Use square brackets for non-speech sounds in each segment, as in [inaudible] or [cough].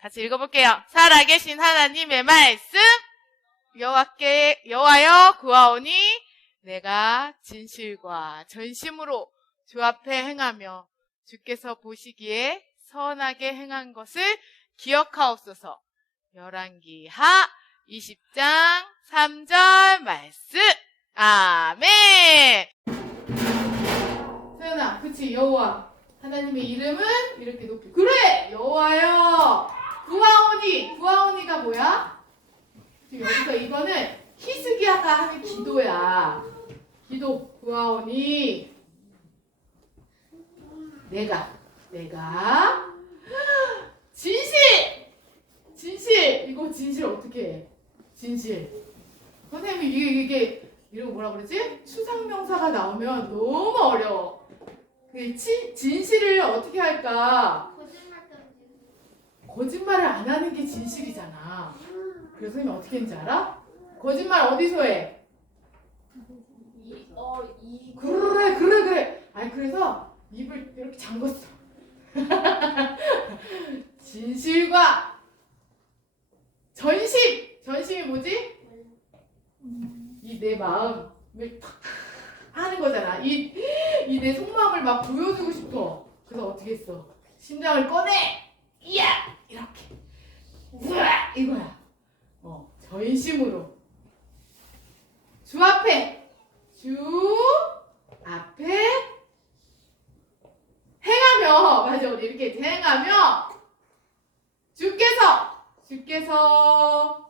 같이 읽어볼게요. 살아계신 하나님의 말씀 여호와께 여호와여 구하오니 내가 진실과 전심으로 주 앞에 행하며 주께서 보시기에 선하게 행한 것을 기억하옵소서. 열왕기 하 20장 3절 말씀. 아멘. 소연아, 그치 여호와 하나님의 이름은 이렇게 높이. 그래 여호와여 구하오니 구하오니가 뭐야? 여기서 이거는 히스기야가 하는 기도야. 기도 구하오니 내가 내가 진실 진실 이거 진실 어떻게 해? 진실 선생님이 이게 이게 이런 거 뭐라 그러지? 추상명사가 나오면 너무 어려워. 그 치- 진실을 어떻게 할까? 거짓말. 거짓말을 안 하는 게 진실이잖아. 그래서 선생님 어떻게 했는지 알아? 거짓말 어디서 해? 이, 어, 이. 그래 그래 그래. 아니 그래서 입을 이렇게 잠궜어. [laughs] 진실과 전심. 전심이 뭐지? 이 내 마음을 탁 하는 거잖아. 이 이 내 속마음을 막 보여주고 싶어. 그래서 어떻게 했어? 심장을 꺼내. 이야 이렇게. 우와 이거야. 어 전심으로 주 앞에 주 앞에 행하며 맞아 우리 이렇게 행하며 주께서 주께서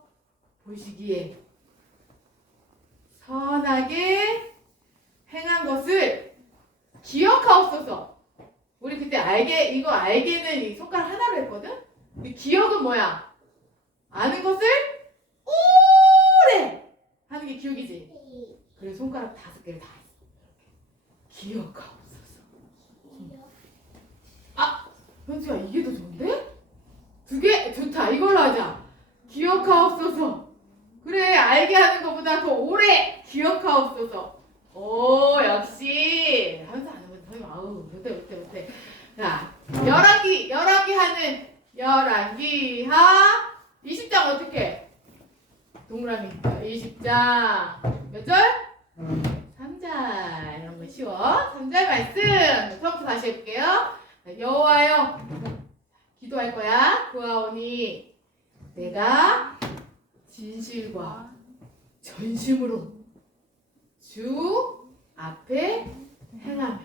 보시기에 선하게 행한 것을 기억하옵소서. 우리 그때 알게 이거 알게는 이 손가락 하나로 했거든. 근데 기억은 뭐야? 아는 것을 오래 하는 게 기억이지. 그래서 손가락 다섯 개를 다 했어. 기억하옵소서. 현수야 이게 더 좋은데? 두 개 좋다. 이걸로 하자. 기억하옵소서. 그래 알게 하는 것보다 더 오래 기억하옵소서. 오 역시 현수 안 하면 선생님 아우 못해 못해 못해. 자 열왕기 열왕기 하는 열왕기 하 20장 어떻게? 동그라미 20장 몇 절? 3절 이런 거 쉬워 3절 말씀 처음부터 다시 해볼게요 자, 여호와여 기도할 거야 구하오니 내가 진실과 전심으로 주 앞에 행하며.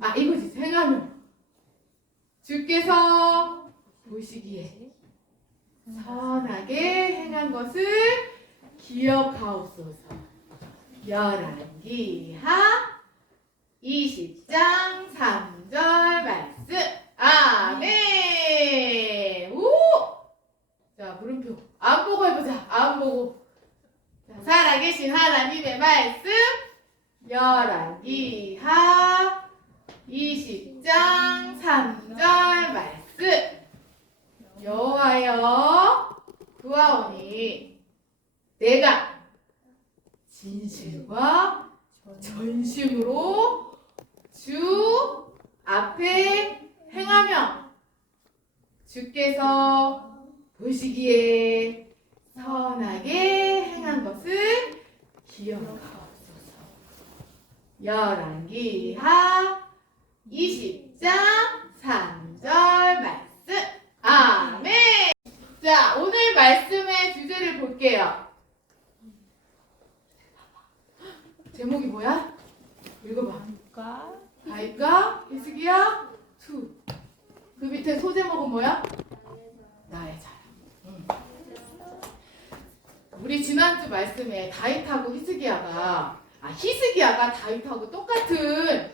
아 이거지 행하며. 주께서 보시기에 선하게 행한 것을 기억하옵소서. 열왕기 하 20장 3절 말씀 아멘 우! 자 물음표 안 보고 해보자 안 보고 자, 살아계신 하나님의 말씀 열왕기 하 20장 3절 말씀 여호와여 구하오니 내가 진실과 전심으로 주 앞에 행하며 주께서 보시기에 선하게 행한 것을 기억하옵소서. 열왕기 하 20장 3절 말씀 아멘 자 오늘 말씀의 주제를 볼게요 제목이 뭐야? 읽어봐 가이가 히스기야 투. 그 밑에 소제목은 뭐야? 나의 자랑. 응. 우리 지난주 말씀에 다윗하고 히스기야가 아 히스기야가 다윗하고 똑같은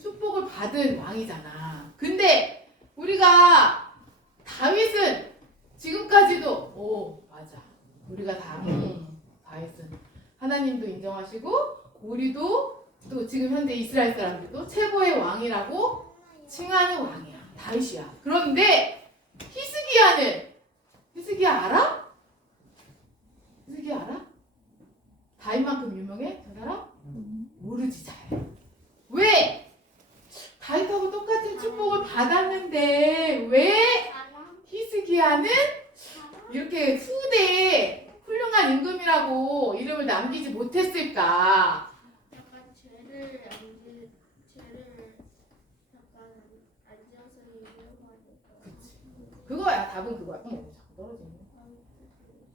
축복을 받은 왕이잖아. 근데 우리가 다윗은 지금까지도 오 맞아. 우리가 다 음, 다윗은 하나님도 인정하시고 우리도 또 지금 현재 이스라엘 사람들도 최고의 왕이라고 칭하는 왕이야. 다윗이야. 그런데 히스기야는 히스기야 알아? 히스기야 알아? 다윗만큼 유명해? 저 사람? 모르지 잘. 왜? 다윗하고 똑같은 축복을 받았는데 왜 히스기야 히스기야는 이렇게 후대에 훌륭한 임금이라고 이름을 남기지 못했을까? 약간 죄를 안 지, 죄를 약간 안 지어서 얘기하고 하니까. 그거야 답은 그거야. 어머 자꾸 떨어지네.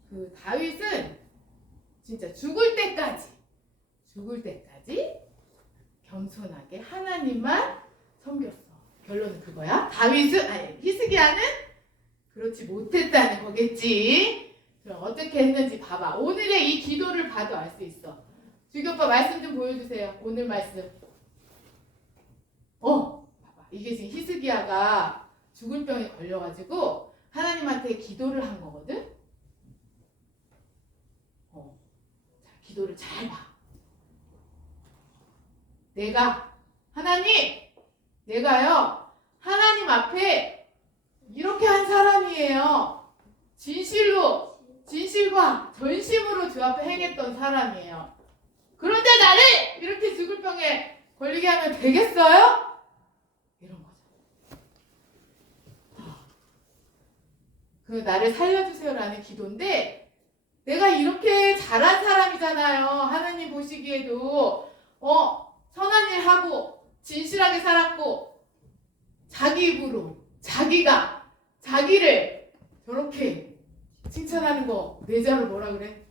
그 다윗은 진짜 죽을 때까지 죽을 때까지 겸손하게 하나님만 섬겼어. 결론은 그거야. 다윗은 아니 히스기야는 그렇지 못했다는 거겠지. 그럼 어떻게 했는지 봐봐. 오늘의 이 기도를 봐도 알 수 있어. 주교 오빠 말씀 좀 보여주세요. 오늘 말씀. 어, 봐봐. 이게 지금 히스기야가 죽을 병에 걸려가지고 하나님한테 기도를 한 거거든. 어, 자, 기도를 잘 봐. 내가 하나님, 내가요 하나님 앞에 이렇게 한 사람이에요. 진실로, 진실과 전심으로 주 앞에 행했던 사람이에요. 그런데 나를 이렇게 죽을 병에 걸리게 하면 되겠어요? 이런 거죠. 그 나를 살려주세요라는 기도인데 내가 이렇게 잘한 사람이잖아요. 하나님 보시기에도 어 선한 일 하고 진실하게 살았고 자기 입으로 자기가 자기를 저렇게 칭찬하는 거 내자로 뭐라 그래?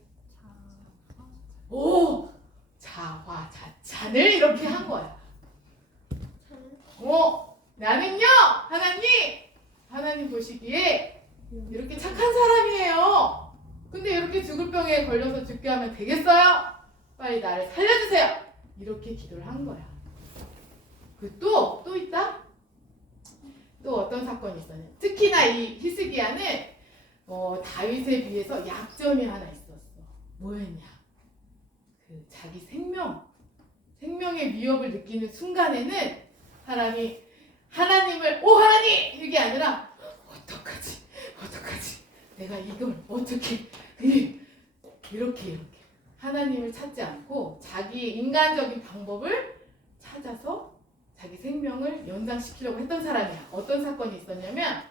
오 자화 자찬을 이렇게 한 거야. 어 나는요 하나님 하나님 보시기에 이렇게 착한 사람이에요. 근데 이렇게 죽을 병에 걸려서 죽게 하면 되겠어요? 빨리 나를 살려주세요. 이렇게 기도를 한 거야. 그또또 있다? 또 어떤 사건이 있었냐? 특히나 이 히스기야는 어, 다윗에 비해서 약점이 하나 있었어. 뭐였냐? 그 자기 생명, 생명의 위협을 느끼는 순간에는 사람이 하나님을 오 하나님 이게 아니라? 내가 이걸 어떻게 이렇게 이렇게 하나님을 찾지 않고 자기 인간적인 방법을 찾아서 자기 생명을 연장시키려고 했던 사람이야. 어떤 사건이 있었냐면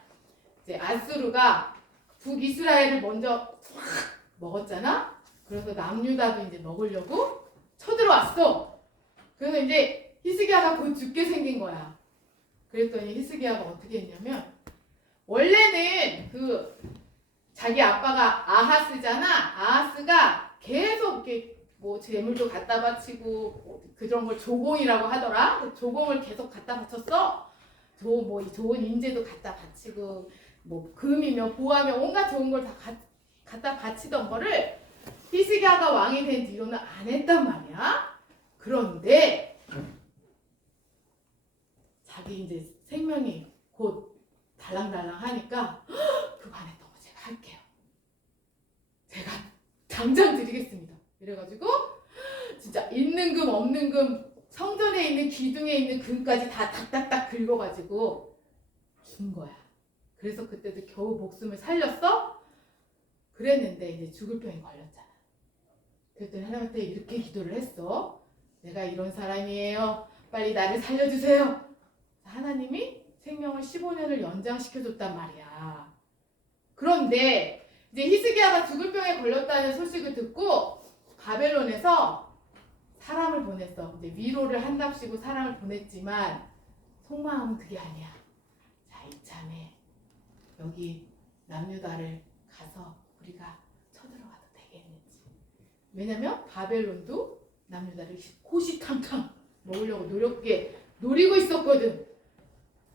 이제 아수르가 북이스라엘을 먼저 확 먹었잖아. 그래서 남유다도 이제 먹으려고 쳐들어왔어. 그래서 이제 히스기야가 곧 죽게 생긴 거야. 그랬더니 히스기야가 어떻게 했냐면 원래는 그 자기 아빠가 아하스잖아. 아하스가 계속 이렇게 뭐 재물도 갖다 바치고 그런 걸 조공이라고 하더라. 그 조공을 계속 갖다 바쳤어. 좋뭐 좋은 인재도 갖다 바치고 뭐 금이며 보화며 온갖 좋은 걸 다 갖다 바치던 거를 히스기야가 왕이 된 뒤로는 안 했단 말이야. 그런데 자기 이제 생명이 곧 달랑달랑 하니까 [gasps] 그 반했던 할게요. 제가 당장 드리겠습니다. 이래가지고 진짜 있는 금 없는 금 성전에 있는 기둥에 있는 금까지 다 딱딱딱 긁어가지고 준 거야. 그래서 그때도 겨우 목숨을 살렸어? 그랬는데 이제 죽을 병에 걸렸잖아. 그랬더니 하나님한테 이렇게 기도를 했어. 내가 이런 사람이에요. 빨리 나를 살려주세요. 하나님이 생명을 15년을 연장시켜줬단 말이야. 그런데 이제 히스기야가 죽을 병에 걸렸다는 소식을 듣고 바벨론에서 사람을 보냈어. 이제 위로를 한답시고 사람을 보냈지만 속마음은 그게 아니야. 자 이참에 여기 남유다를 가서 우리가 쳐들어가도 되겠는지. 왜냐면 바벨론도 남유다를 호시탐탐 먹으려고 노력게 노리고 있었거든.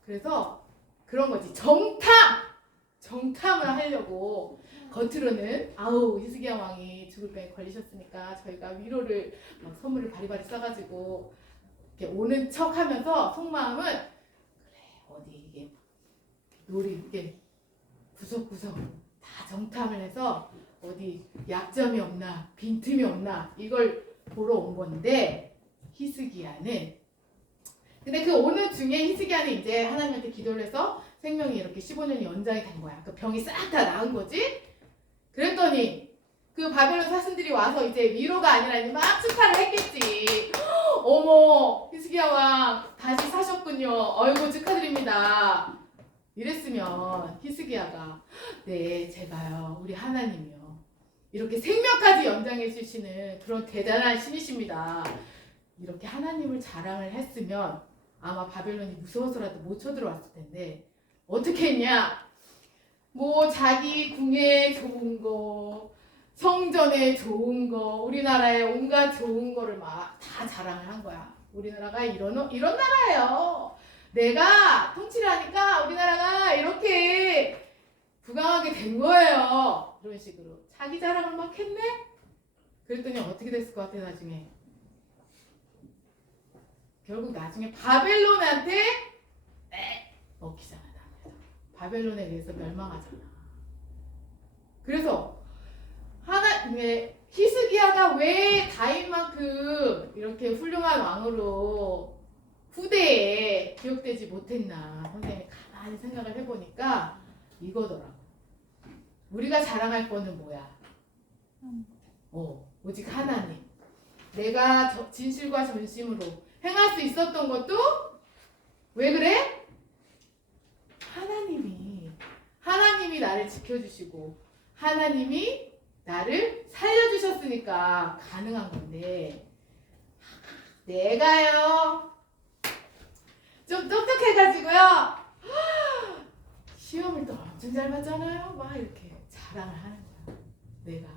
그래서 그런 거지 정탐 정탐을 하려고 겉으로는 아우 히스기야 왕이 죽을 병에 걸리셨으니까 저희가 위로를 막 선물을 바리바리 싸가지고 이렇게 오는 척 하면서 속마음은 그래 어디 이게 놀이 이게 구석구석 다 정탐을 해서 어디 약점이 없나 빈틈이 없나 이걸 보러 온 건데 히스기야는. 근데 그 오는 중에 히스기야는 이제 하나님한테 기도를 해서 생명이 이렇게 15년이 연장이 된 거야. 그 병이 싹 다 나은 거지. 그랬더니 그 바벨론 사신들이 와서 이제 위로가 아니라 이제 막 축하를 했겠지. [gasps] 어머 히스기야 왕 다시 사셨군요. 어이구 축하드립니다. 이랬으면 히스기야가 네 제가요 우리 하나님이요 이렇게 생명까지 연장해 주시는 그런 대단한 신이십니다. 이렇게 하나님을 자랑을 했으면 아마 바벨론이 무서워서라도 못 쳐들어왔을 텐데 어떻게 했냐? 뭐 자기 궁에 좋은 거, 성전에 좋은 거, 우리나라에 온갖 좋은 거를 막 다 자랑을 한 거야. 우리나라가 이런 이런 나라예요. 내가 통치를 하니까 우리나라가 이렇게 부강하게 된 거예요. 이런 식으로 자기 자랑을 막 했네. 그랬더니 어떻게 됐을 것 같아 나중에? 결국 나중에 바벨론한테 에 먹히잖아. 바벨론에 의해서 멸망하잖아. 그래서 하나 왜 히스기야가 왜 다윗만큼 이렇게 훌륭한 왕으로 후대에 기억되지 못했나 선생님이 가만히 생각을 해보니까 이거더라고. 우리가 자랑할 거는 뭐야? 어, 오직 하나님. 내가 저- 진실과 전심으로 행할 수 있었던 것도 왜 그래? 하나님이 하나님이 나를 지켜주시고 하나님이 나를 살려주셨으니까 가능한 건데. 내가요. 좀 똑똑해가지고요. 시험을 또 엄청 잘 봤잖아요. 막 이렇게 자랑을 하는 거야. 내가.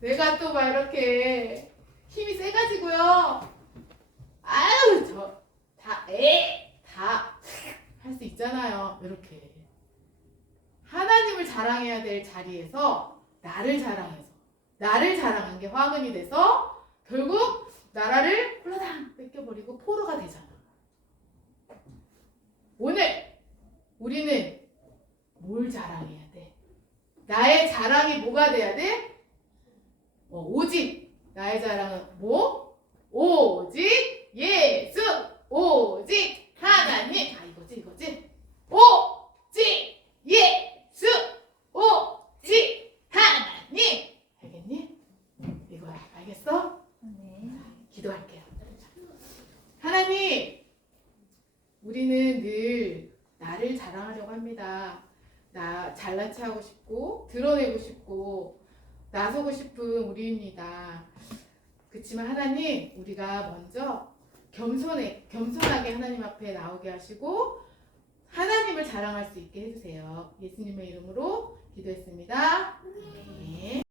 내가 또 막 이렇게 힘이 세가지고요. 아유 저다에다 할 수 있잖아요. 이렇게 하나님을 자랑해야 될 자리에서 나를 자랑해서 나를 자랑한 게 화근이 돼서 결국 나라를 홀라당 뺏겨버리고 포로가 되잖아. 오늘 우리는 뭘 자랑해야 돼? 나의 자랑이 뭐가 돼야 돼? 어, 오직 나의 자랑은 뭐? 오직 예수 오직 하나님 아 이거지 이거지 오직 예수 오직 하나님 알겠니? 이거야 알겠어? 네. 기도할게요. 하나님, 우리는 늘 나를 자랑하려고 합니다. 나 잘난 체하고 싶고 드러내고 싶고 나서고 싶은 우리입니다. 그렇지만 하나님, 우리가 먼저 겸손해 겸손하게 하나님 앞에 나오게 하시고 하나님을 자랑할 수 있게 해주세요. 예수님의 이름으로 기도했습니다. 네.